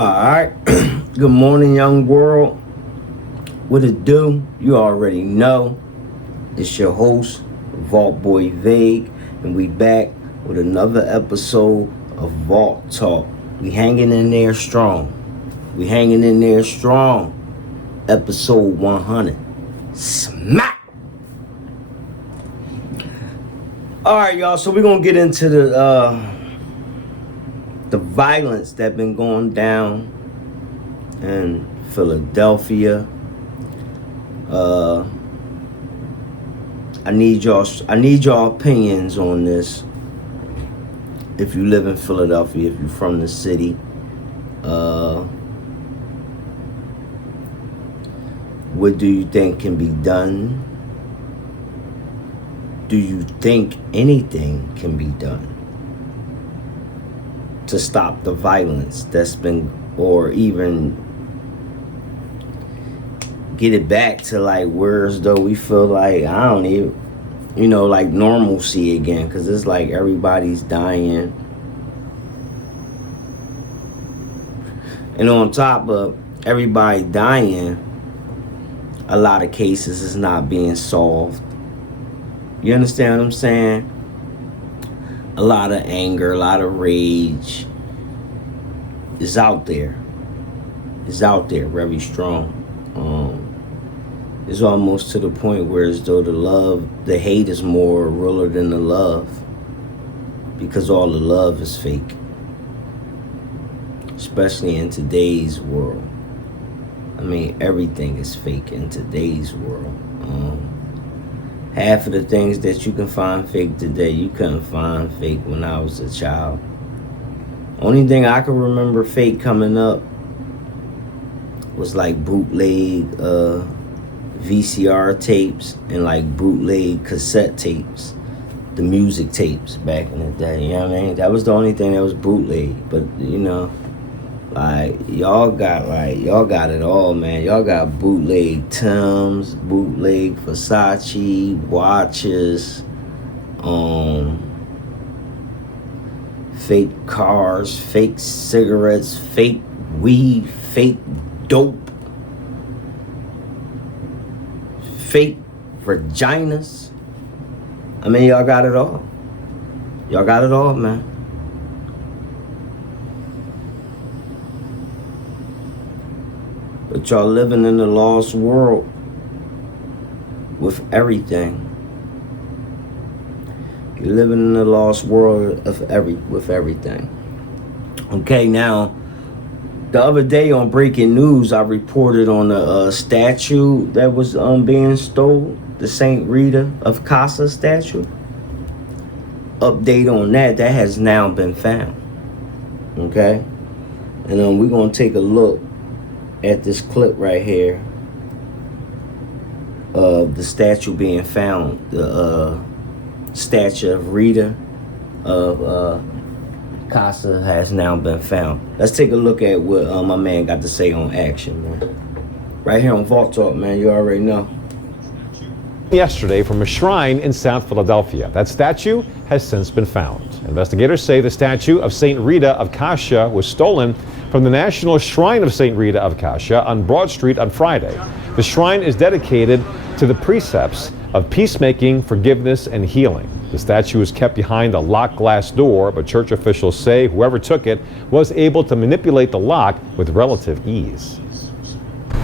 Alright, good morning, young world. What it do? You already know. It's your host, Vault Boy Vague, and we back with another episode of aultTalk. We hanging in there strong. Episode 100. Smack! Alright, y'all, so we're gonna get into the violence that been going down in Philadelphia. I need y'all opinions on this. If you live in Philadelphia, if you're from the city, what do you think can be done? Do you think anything can be done to stop the violence that's been, or even get it back to like where as though we feel like, I don't even, like normalcy again, because it's like everybody's dying. And on top of everybody dying, a lot of cases is not being solved. You understand what I'm saying? A lot of anger, a lot of rage is out there. It's out there, very strong. It's almost to the point where as though the hate is more realer than the love, because all the love is fake, especially in today's world. I mean, everything is fake in today's world. Half of the things that you can find fake today, you couldn't find fake when I was a child. Only thing I can remember fake coming up was like bootleg VCR tapes and like bootleg cassette tapes, the music tapes back in the day. You know what I mean? That was the only thing that was bootleg. But like y'all got it all, man. Y'all got bootleg Timbs, bootleg Versace watches, fake cars, fake cigarettes, fake weed, fake dope, fake vaginas. I mean, y'all got it all. Y'all got it all, man. But y'all living in the lost world with everything. You're living in the lost world with everything. Okay, now, the other day on Breaking News, I reported on a statue that was being stolen, the St.Rita of Cascia statue. Update on that has now been found. Okay? And we're going to take a look at this clip right here of the statue being found, the statue of Rita of Cascia has now been found. Let's take a look at what my man got to say on Action, man. Right here on aultTalk, man. You already know. Yesterday from a shrine in South Philadelphia. That statue has since been found. Investigators say the statue of St.Rita of Cascia was stolen from the National Shrine of St.Rita of Cascia on Broad Street on Friday. The shrine is dedicated to the precepts of peacemaking, forgiveness, and healing. The statue is kept behind a locked glass door, but church officials say whoever took it was able to manipulate the lock with relative ease.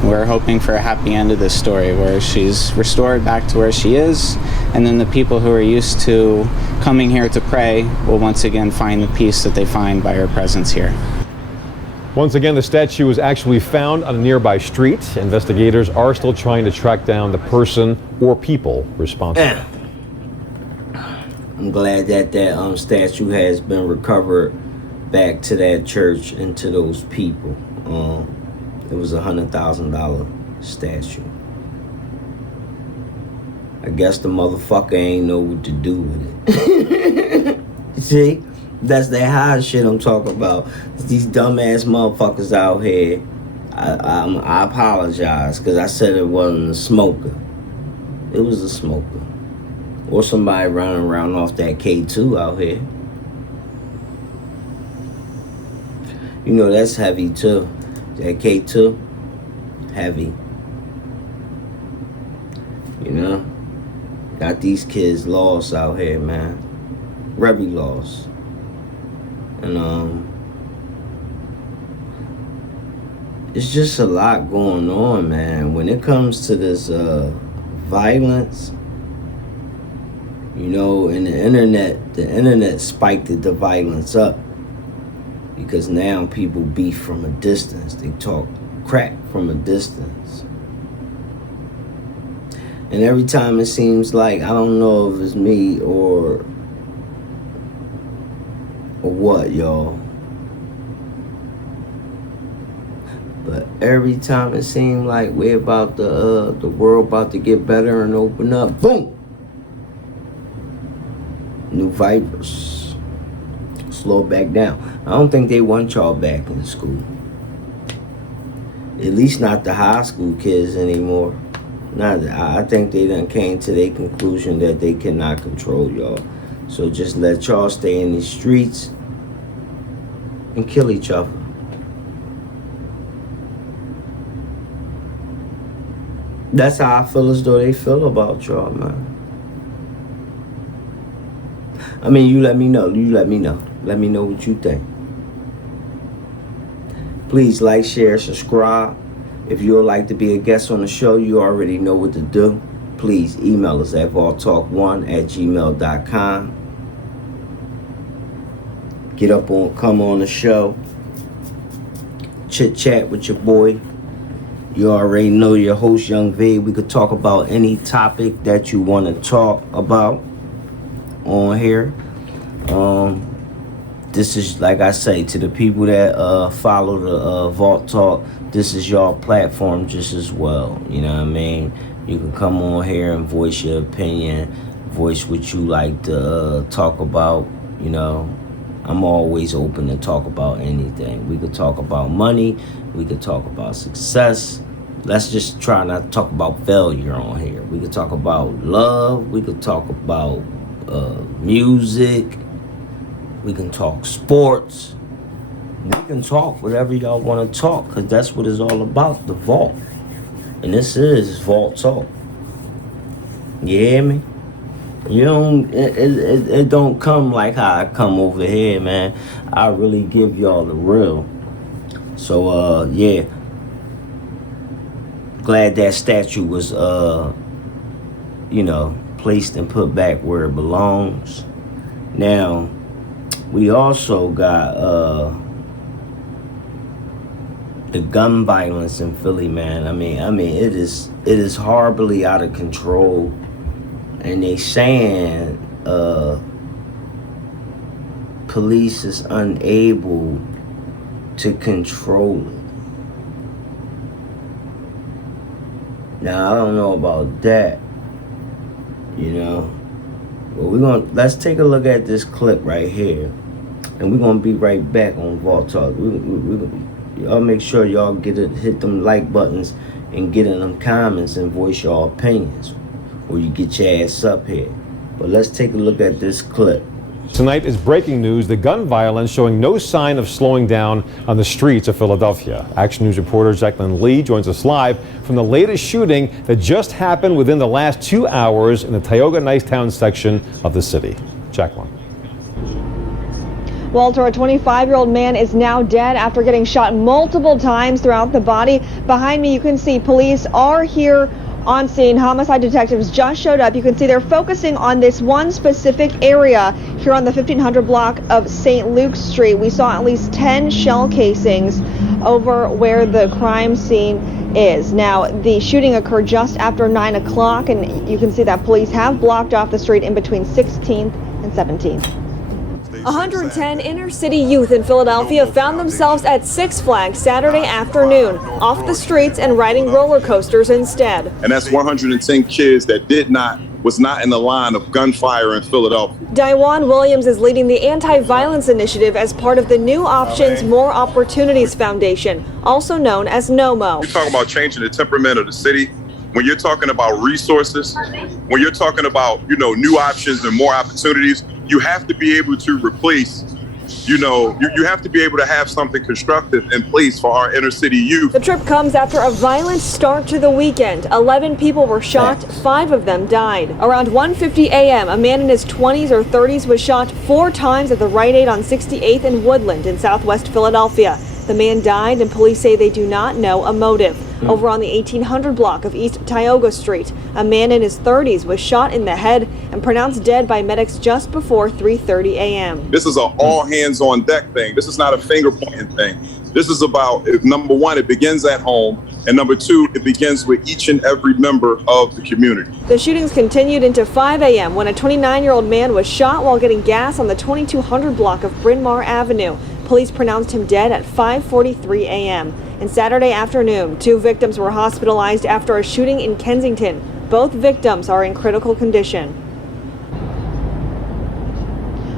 We're hoping for a happy end of this story where she's restored back to where she is, and then the people who are used to coming here to pray will once again find the peace that they find by her presence here. Once again, the statue was actually found on a nearby street. Investigators are still trying to track down the person or people responsible. I'm glad that statue has been recovered back to that church and to those people. It was a $100,000 statue. I guess the motherfucker ain't know what to do with it. See? That's that high shit I'm talking about. These dumbass motherfuckers out here. I apologize because I said it wasn't a smoker. It was a smoker. Or somebody running around off that K2 out here. You know, that's heavy too. That K2, heavy. You know, got these kids lost out here, man. Very lost. And it's just a lot going on, man. When it comes to this violence, you know, and the internet spiked the violence up, because now people beef from a distance. They talk crap from a distance. And every time it seems like, I don't know if it's me or what, y'all, but every time it seems like we're about the world about to get better and open up, boom, new virus. Slow back down. I don't think they want y'all back in school. At least not the high school kids anymore. I think they done came to their conclusion that they cannot control y'all. So just let y'all stay in these streets and kill each other. That's how I feel as though they feel about y'all, man. I mean, you let me know. You let me know. Let me know what you think. Please like, share, subscribe. If you would like to be a guest on the show, you already know what to do. Please email us at aultTalk1@gmail.com. Get up on, come on the show. Chit chat with your boy. You already know your host, Young V. We could talk about any topic that you want to talk about on here. This is, like I say, to the people that follow the Vault Talk, this is your platform just as well. You know what I mean? You can come on here and voice your opinion, voice what you like to talk about. You know, I'm always open to talk about anything. We could talk about money. We could talk about success. Let's just try not to talk about failure on here. We could talk about love. We could talk about music. We can talk sports. We can talk whatever y'all want to talk, because that's what it's all about, the vault. And this is Vault Talk. You hear me? You don't, it don't come like how I come over here, man. I really give y'all the real. So, yeah. Glad that statue was, you know, placed and put back where it belongs. Now, we also got the gun violence in Philly, man. I mean, it is horribly out of control, and they saying police is unable to control it. Now, I don't know about that, you know. But let's take a look at this clip right here, and we're gonna be right back on Vault Talk. Y'all make sure y'all hit them like buttons and get in them comments and voice your opinions, or you get your ass up here. But let's take a look at this clip. Tonight is breaking news: the gun violence showing no sign of slowing down on the streets of Philadelphia. Action News reporter Jacqueline Lee joins us live from the latest shooting that just happened within the last 2 hours in the Tioga Nicetown section of the city. Jacqueline. Walter, a 25-year-old man is now dead after getting shot multiple times throughout the body. Behind me, you can see police are here on scene. Homicide detectives just showed up. You can see they're focusing on this one specific area here on the 1500 block of St. Luke's Street. We saw at least 10 shell casings over where the crime scene is. Now, the shooting occurred just after 9 o'clock, and you can see that police have blocked off the street in between 16th and 17th. 110 inner-city youth in Philadelphia found themselves at Six Flags Saturday afternoon, off the streets and riding roller coasters instead. And that's 110 kids that was not in the line of gunfire in Philadelphia. Daiwan Williams is leading the anti-violence initiative as part of the New Options More Opportunities Foundation, also known as NOMO. You're talking about changing the temperament of the city. When you're talking about resources, when you're talking about, you know, new options and more opportunities, you have to be able to replace you know, you have to be able to have something constructive in place for our inner city youth. The trip comes after a violent start to the weekend. 11 people were shot, 5 of them died. Around 1:50 a.m., a man in his 20s or 30s was shot 4 times at the Rite Aid on 68th and Woodland in southwest Philadelphia. The man died, and police say they do not know a motive. Over on the 1800 block of East Tioga Street, a man in his 30s was shot in the head and pronounced dead by medics just before 3:30 a.m. This is an all hands on deck thing. This is not a finger pointing thing. This is about, number one, it begins at home, and number two, it begins with each and every member of the community. The shootings continued into 5 a.m. when a 29-year-old man was shot while getting gas on the 2200 block of Bryn Mawr Avenue. Police pronounced him dead at 5:43 a.m. And Saturday afternoon, 2 victims were hospitalized after a shooting in Kensington. Both victims are in critical condition.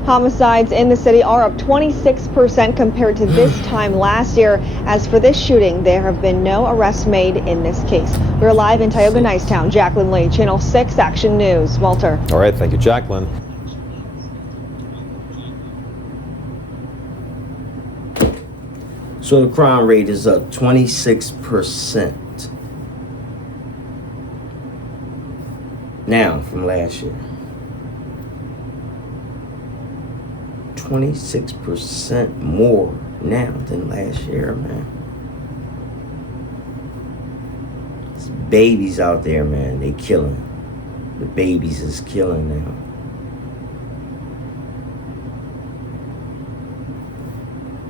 Homicides in the city are up 26% compared to this time last year. As for this shooting, there have been no arrests made in this case. We're live in Tioga Nicetown. Jacqueline Lee, Channel 6 Action News. Walter. All right, thank you, Jacqueline. So the crime rate is up 26% now from last year. 26% more now than last year, man. There's babies out there, man. They killing. The babies is killing now.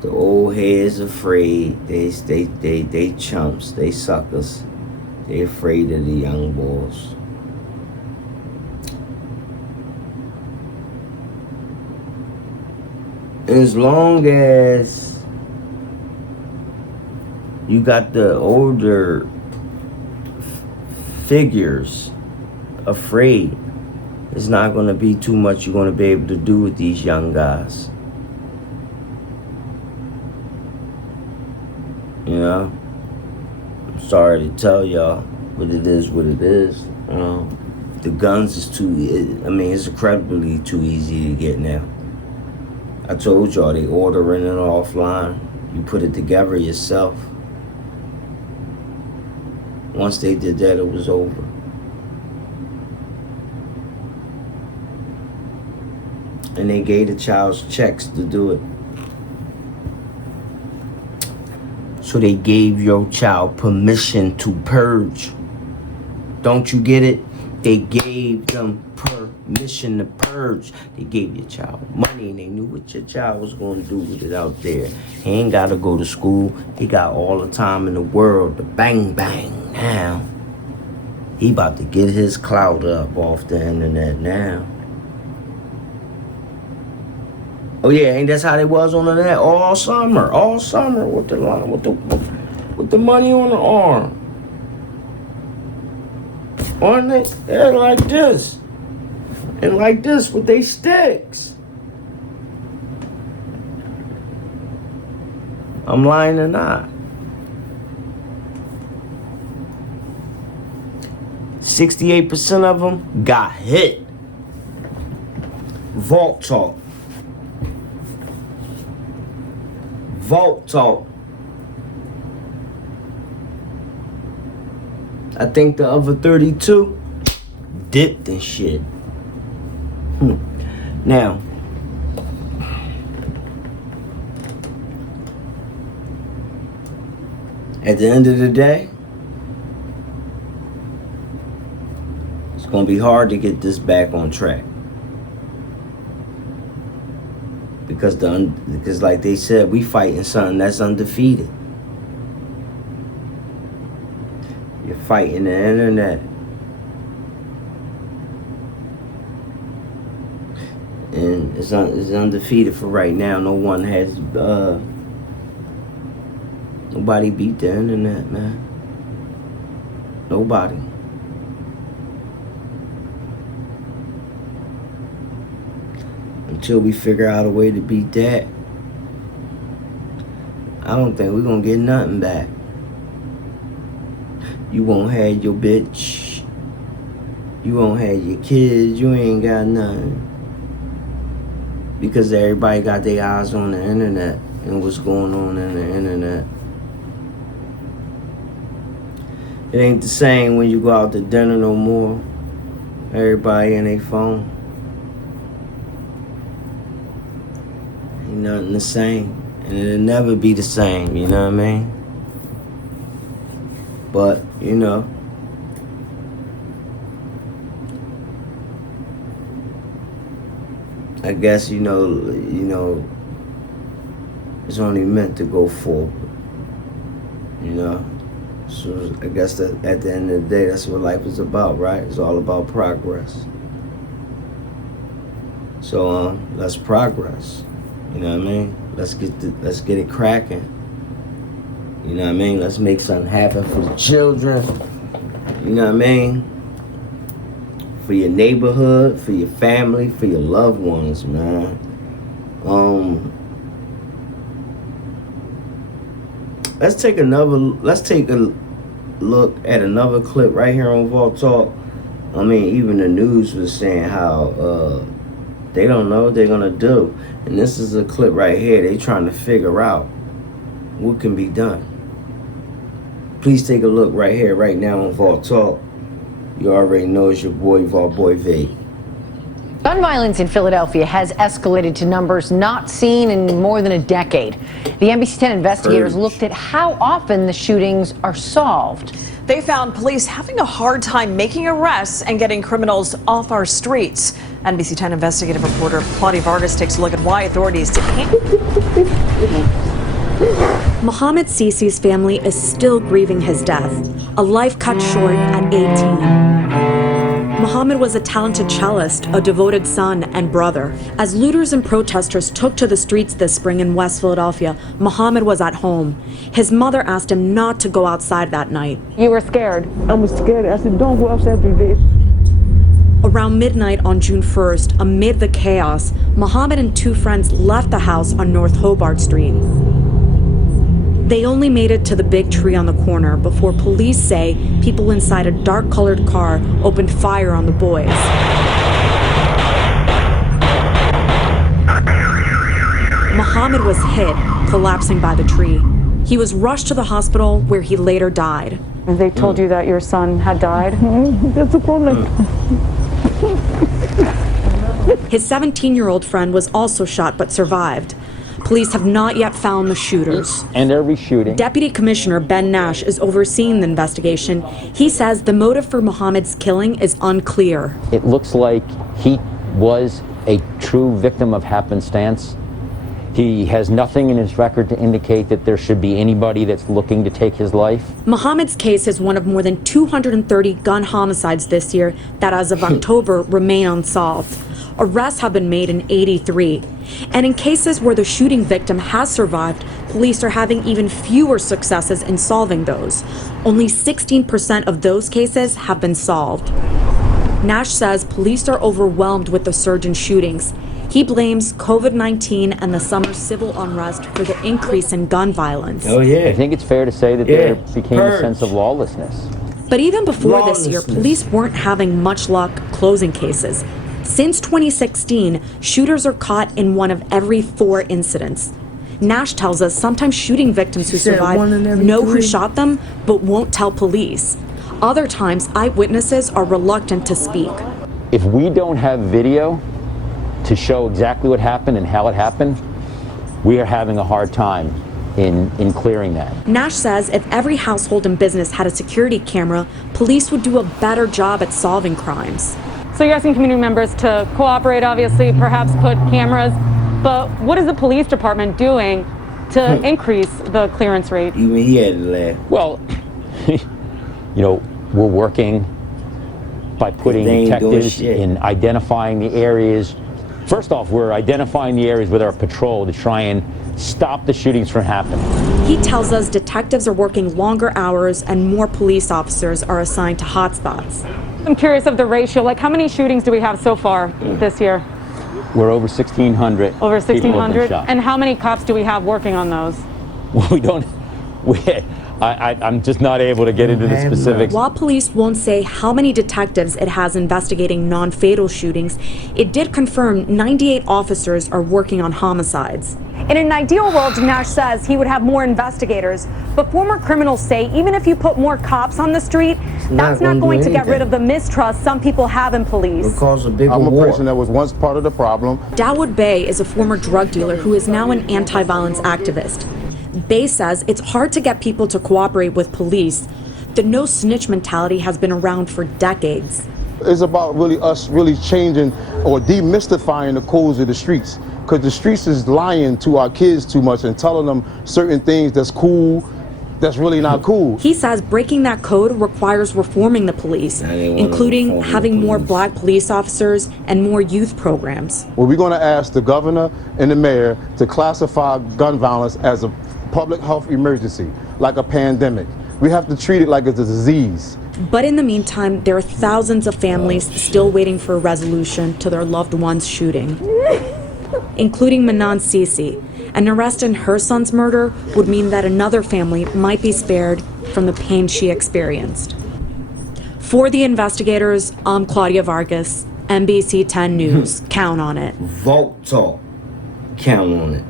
The old heads afraid. They chumps. They suckers. They afraid of the young boys. As long as you got the older figures afraid, it's not going to be too much you're going to be able to do with these young guys. You know, I'm sorry to tell y'all, but it is what it is. The guns is it's incredibly too easy to get now. I told y'all they ordering it offline. You put it together yourself. Once they did that, it was over. And they gave the child's checks to do it. So they gave your child permission to purge. Don't you get it? They gave them permission to purge. They gave your child money and they knew what your child was going to do with it out there. He ain't got to go to school. He got all the time in the world to bang bang now. He about to get his clout up off the internet now. Oh yeah, ain't that's how they was on the net all summer with the money on the arm. On it, they're like this, and like this with they sticks. I'm lying or not? 68% of them got hit. aultTalk. aultTalk. I think the other 32 dipped and shit. Now, at the end of the day, it's gonna be hard to get this back on track. Because like they said, we fighting something that's undefeated. You're fighting the internet. And it's undefeated for right now. No one has, nobody beat the internet, man. Nobody. Until we figure out a way to beat that, I don't think we're gonna get nothing back. You won't have your bitch. You won't have your kids. You ain't got nothing. Because everybody got their eyes on the internet and what's going on in the internet. It ain't the same when you go out to dinner no more. Everybody in their phone. Ain't nothing the same. And it'll never be the same, you know what I mean? But, you know, I guess, you know, it's only meant to go forward, you know? So I guess that at the end of the day, that's what life is about, right? It's all about progress. So let's progress. You know what I mean? Let's get it cracking. You know what I mean? Let's make something happen for the children. You know what I mean? For your neighborhood, for your family, for your loved ones, man. Let's take a look at another clip right here on aultTalk. I mean, even the news was saying how they don't know what they're gonna do. And this is a clip right here. They trying to figure out what can be done. Please take a look right here, right now on aultTalk. You already know it's your boy, Boy V. Gun violence in Philadelphia has escalated to numbers not seen in more than a decade. The NBC10 investigators looked at how often the shootings are solved. They found police having a hard time making arrests and getting criminals off our streets. NBC10 investigative reporter Claudia Vargas takes a look at why authorities Mohammed Sisi's family is still grieving his death, a life cut short at 18. Mohammed was a talented cellist, a devoted son and brother. As looters and protesters took to the streets this spring in West Philadelphia, Mohammed was at home. His mother asked him not to go outside that night. You were scared? I was scared. I said, don't go outside today. Around midnight on June 1st, amid the chaos, Mohammed and two friends left the house on North Hobart Street. They only made it to the big tree on the corner before police say people inside a dark-colored car opened fire on the boys. Mohammed was hit, collapsing by the tree. He was rushed to the hospital where he later died. They told you that your son had died? That's a problem. His 17-year-old friend was also shot but survived. Police have not yet found the shooters. And every shooting. Deputy Commissioner Ben Nash is overseeing the investigation. He says the motive for Mohammed's killing is unclear. It looks like he was a true victim of happenstance. He has nothing in his record to indicate that there should be anybody that's looking to take his life. Mohammed's case is one of more than 230 gun homicides this year that, as of October, remain unsolved. Arrests have been made in 83. And in cases where the shooting victim has survived, police are having even fewer successes in solving those. Only 16% of those cases have been solved. Nash says police are overwhelmed with the surge in shootings. He blames COVID-19 and the summer civil unrest for the increase in gun violence. Oh, yeah. I think it's fair to say that there became a sense of lawlessness. But even before this year, police weren't having much luck closing cases. Since 2016, shooters are caught in one of every 4 incidents. Nash tells us sometimes shooting victims who survive know who shot them, but won't tell police. Other times, eyewitnesses are reluctant to speak. If we don't have video to show exactly what happened and how it happened, we are having a hard time in clearing that. Nash says if every household and business had a security camera, police would do a better job at solving crimes. So you're asking community members to cooperate, obviously, perhaps put cameras, but what is the police department doing to increase the clearance rate? Even he had to laugh. Well, you know, we're working by putting detectives in identifying the areas. First off, we're identifying the areas with our patrol to try and stop the shootings from happening. He tells us detectives are working longer hours and more police officers are assigned to hotspots. I'm curious of the ratio, like how many shootings do we have so far this year? We're over 1,600. Over 1,600? And And how many cops do we have working on those? Well, we don't I'm just not able to get into the specifics. While police won't say how many detectives it has investigating non-fatal shootings, it did confirm 98 officers are working on homicides. In an ideal world, Nash says he would have more investigators, but former criminals say even if you put more cops on the street, that's not going to get rid of the mistrust some people have in police. Because a bigger I'm a war. person that was once part of the problem. Dawood Bey is a former drug dealer who is now an anti-violence activist. Bey says it's hard to get people to cooperate with police. The no snitch mentality has been around for decades. It's about us changing or demystifying the codes of the streets, because the streets is lying to our kids too much and telling them certain things that's cool, that's really not cool. He says breaking that code requires reforming the police, including having more black police officers and more youth programs. Well, we're going to ask the governor and the mayor to classify gun violence as a public health emergency, like a pandemic. We have to treat it like it's a disease. But in the meantime, there are thousands of families still waiting for a resolution to their loved one's shooting, including Manan Sisi. An arrest in her son's murder would mean that another family might be spared from the pain she experienced. For the investigators, I'm Claudia Vargas, NBC10 News. Count on it. aultTalk. Count on it.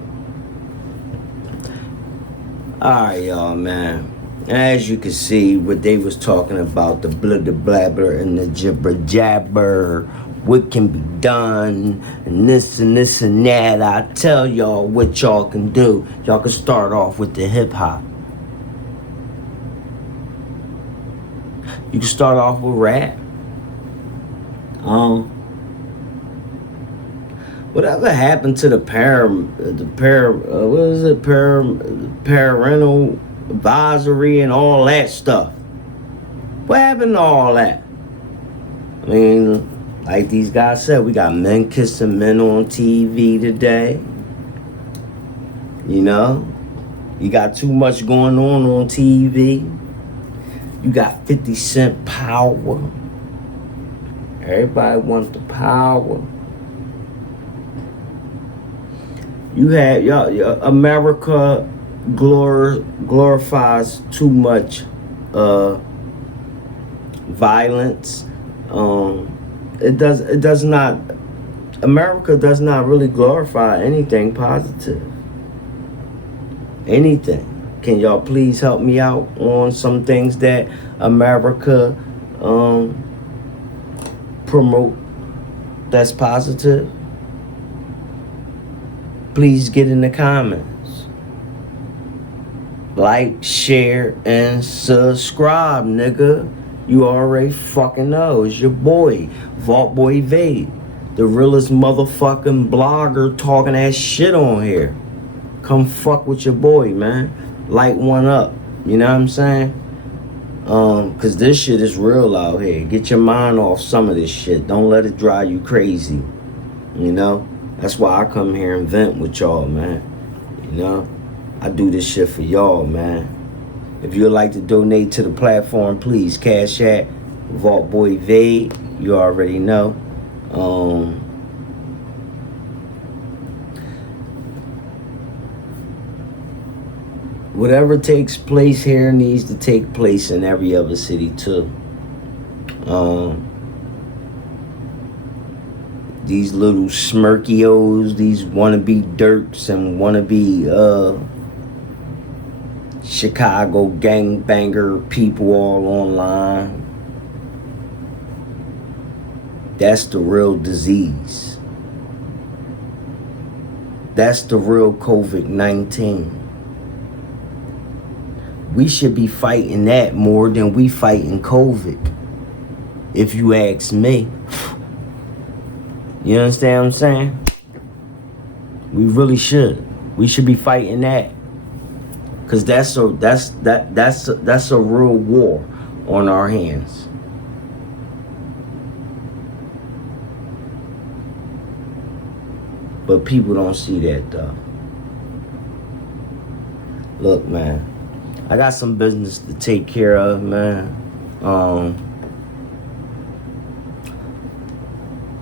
Alright, y'all, man. As you can see, what they was talking about, the blabber and the jibber jabber, what can be done, and this and that. I tell y'all what y'all can do. Y'all can start off with the hip hop. You can start off with rap. Whatever happened to the parental advisory and all that stuff? What happened to all that? I mean, like these guys said, we got men kissing men on TV today. You know? You got too much going on TV. You got 50 Cent power. Everybody wants the power. You had America glorifies too much violence. It does not. America does not really glorify anything positive. Anything. Can y'all please help me out on some things that America promote that's positive? Please get in the comments. Like, share, and subscribe, nigga. You already fucking know. It's your boy, Vault Boy Vade. The realest motherfucking blogger talking that shit on here. Come fuck with your boy, man. Light one up. You know what I'm saying? Cause this shit is real out here. Get your mind off some of this shit. Don't let it drive you crazy. You know? That's why I come here and vent with y'all, man. You know? I do this shit for y'all, man. If you'd like to donate to the platform, please, Cascia, Vault Boy Vade. You already know. Whatever takes place here needs to take place in every other city too. These little smirkios, these wannabe Dirks and wannabe Chicago gangbanger people all online. That's the real disease. That's the real COVID-19. We should be fighting that more than we fighting COVID, if you ask me. You understand what I'm saying? We really should. We should be fighting that, cause that's a real war on our hands. But people don't see that though. Look, man, I got some business to take care of, man.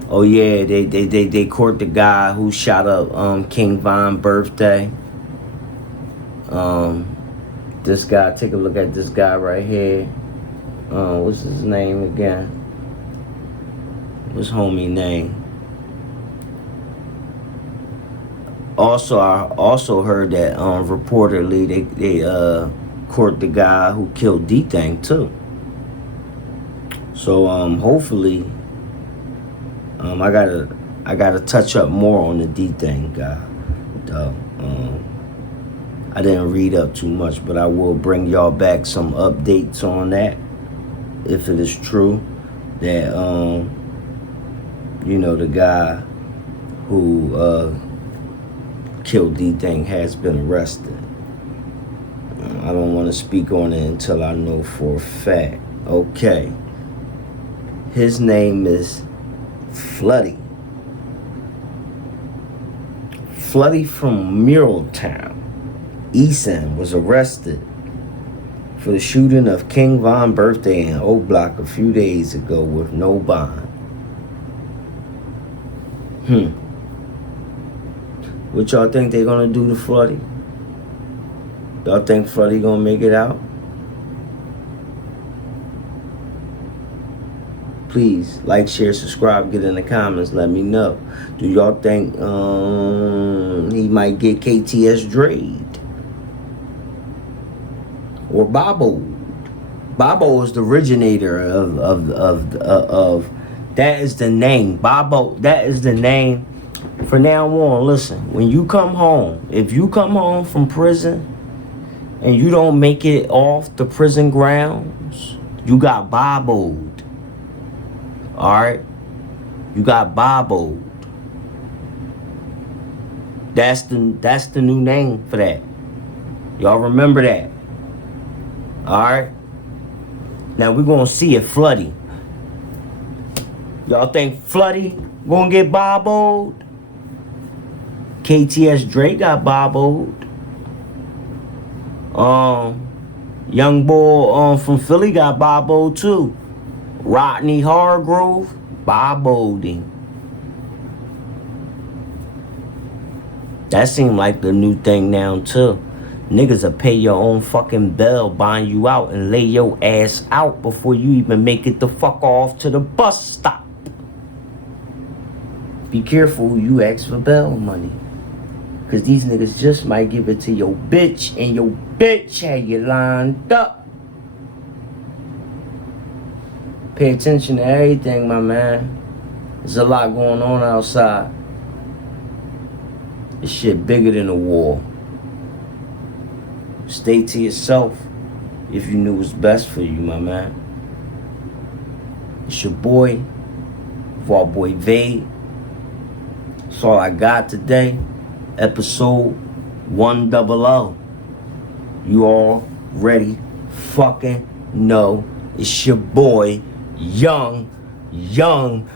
Oh yeah, they caught the guy who shot up King Von's birthday. This guy, take a look at this guy right here. What's his name again? What's homie name? Also, I also heard that reportedly they caught the guy who killed D-Thing too. So hopefully, I gotta touch up more on the D-Thing guy. I didn't read up too much, but I will bring y'all back some updates on that if it is true that you know, the guy who killed D-Thing has been arrested. I don't want to speak on it until I know for a fact. Okay. His name is Floody. Floody from Muraltown, East End, was arrested for the shooting of King Von birthday in Oak Block a few days ago with no bond. What y'all think they gonna do to Floody? Y'all think Floody gonna make it out? Please like, share, subscribe, get in the comments, let me know. Do y'all think he might get KTS Drade? Or Bobo? Bobo is the originator of that is the name. Bobo, that is the name. For now on, listen, when you come home, if you come home from prison and you don't make it off the prison grounds, you got Boboed. Alright? You got Boboed. That's the new name for that. Y'all remember that. Alright? Now we're gonna see if Floody. Y'all think Floody gonna get Boboed? KTS Drake got Boboed. Young boy from Philly got Boboed too. Rodney Hargrove, Boboed him. That seemed like the new thing now too. Niggas will pay your own fucking bail, buying you out, and lay your ass out before you even make it the fuck off to the bus stop. Be careful who you ask for bail money. Cause these niggas just might give it to your bitch, and your bitch had you lined up. Pay attention to everything, my man. There's a lot going on outside. This shit bigger than a war. Stay to yourself if you knew what's best for you, my man. It's your boy, Vault Boy Vade. That's all I got today. Episode 100. You already fucking know. It's your boy, Young Man.